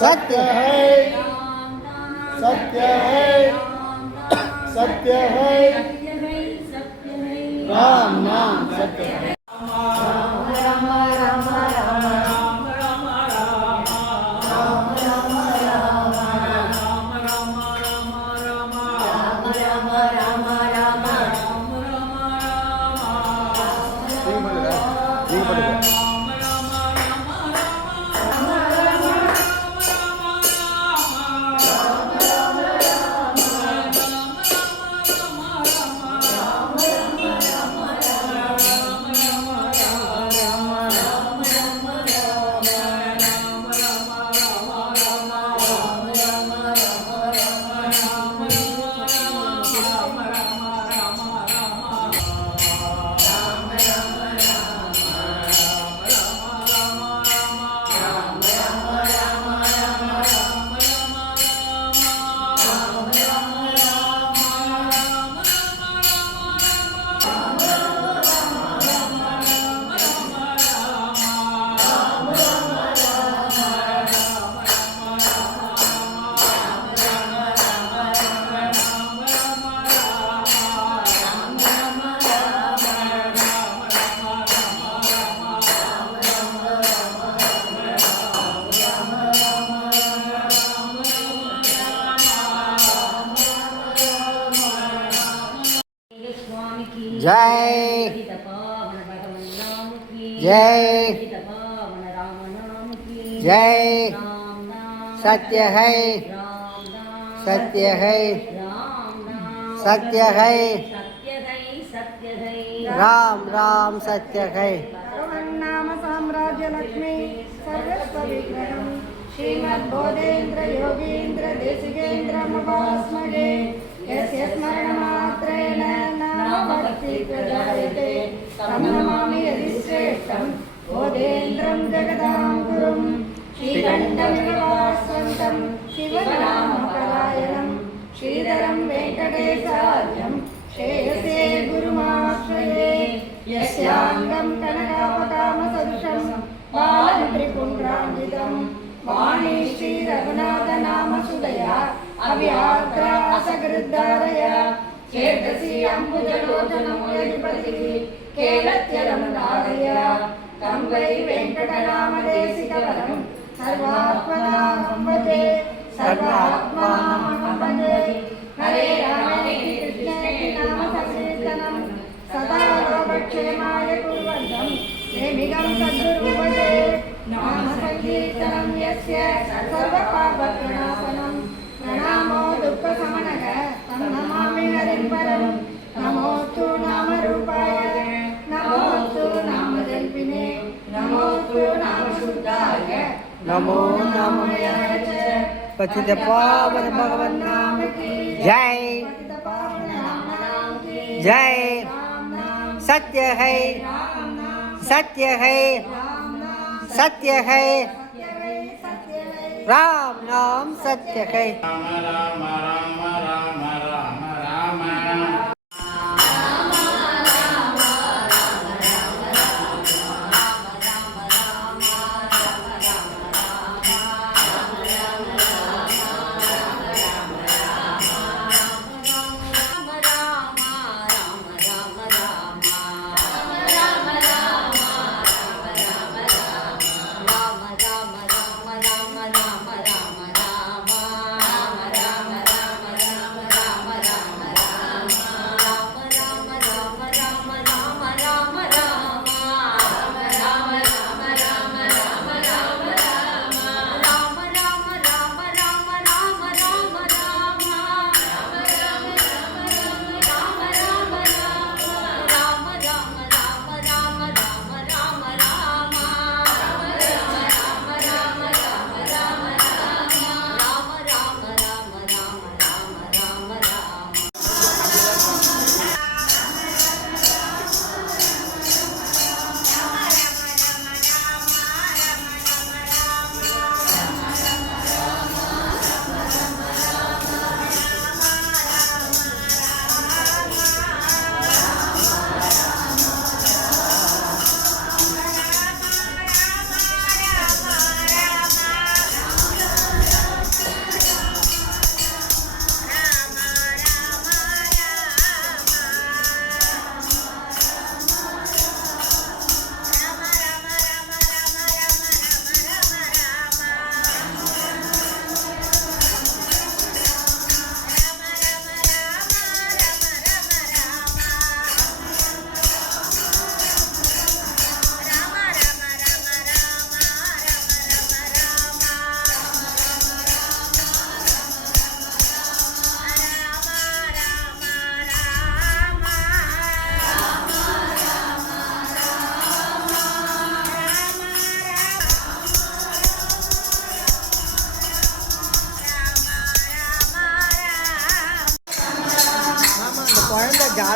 सत्य है, सत्य है, सत्य है, राम नाम सत्य है। जय जय जय सत्य है, सत्य है, सत्य है, राम राम सत्य है। नाम साम्राज्य लक्ष्मी सर्वस्व विग्रहं श्रीमद्बोधेन्द्र योगीन्द्र देशिकेन्द्र मुपास्महे यस्य स्मरणमात्रेण नामभक्ति प्रजायते तं नमामि यदिश्रेष्ठं बोधेन्द्रं जगदां गुरुं श्रीकण्ठमिवास्वन्तं शिवनामपरायणं श्रीधरं वेङ्कटेशार्यं श्रेयसे गुरुमाश्रये यस्याङ्गं कनकावकामसदृशं बालं त्रिपुण्ड्रान्वितं वाणी श्रीरघुनाथनामसुधया अव्याघ्रा असकृद्धारया चेतसि अम्बुजलोचनमुनिपतिः केलत्यलमुदारया तं वै वेङ्कटरामदेशिकवरं सर्वात्मनां भजे, सर्वात्मानं भजे। हरे रामेति कृष्णेति नाम संकीर्तनं सदा लोकक्षेमाय कुर्वन्तं प्रेमिकं सद्गुरुं नाम संकीर्तनं यस्य सर्वपापप्रणाशनं प्रणामो दुःखशमनः तं नमामि हरिं परं नमोऽस्तु नामरूपाय नमोऽस्तु नामजल्पिने नमोऽस्तु नामशुद्धाय नमो नाममयाय च पतितपावन भगवान नाम की जय जय। सत्य है, सत्य है, सत्य है, राम नाम सत्य है। राम राम राम राम राम राम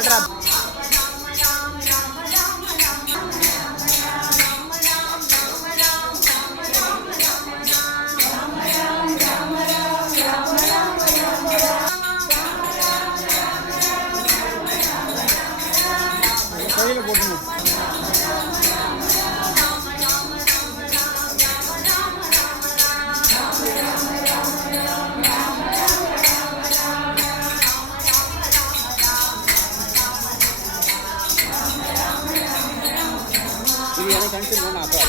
పాడరా. ఇది ఏమైనా కంటిన్యూ నాకు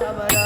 Rama